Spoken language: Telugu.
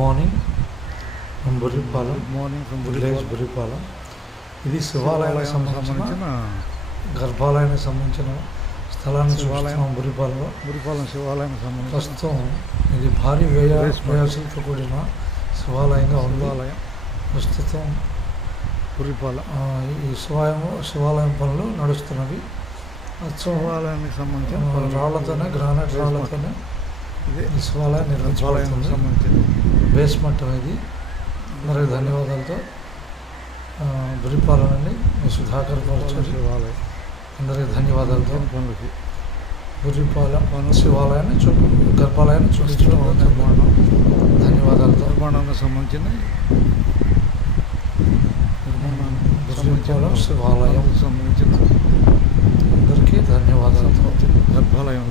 Morning from Burripalem, good morning from village Burripalem. ఇది శివాలయానికి సంబంధించిన గర్భాలయానికి సంబంధించిన స్థలాన్ని చూస్తున్నాం బుర్రిపాలెంలో. బుర్రిపాలెం శివాలయానికి సంబంధించిన ప్రస్తుతం ఇది భారీ వ్యయాలతో కూడిన శివాలయంగా ఉంది. ప్రస్తుతం బుర్రిపాలెం ఈ శివాలయం పనులు నడుస్తున్నవి. శివాలయానికి సంబంధించిన రాళ్లతోనే, గ్రానైట్ రాళ్లతోనే ఇదే ఈ శివాలయం నిర్మించబడుతుంది. సంబంధించిన బేస్మెంట్ ఇది. అందరికి ధన్యవాదాలతో బుర్రిపాలెం అండి, మీ సుధాకర్ పరచూరి. శివాలయం అందరికి ధన్యవాదాలతో పనులకి బుర్రిపాలెం శివాలయాన్ని గర్భాలయాన్ని చూపించడం ధన్యవాదాలతో నిర్మాణానికి సంబంధించిన బుర్రిపాలెం శివాలయం సంబంధించిన అందరికీ ధన్యవాదాలతో గర్భాలయం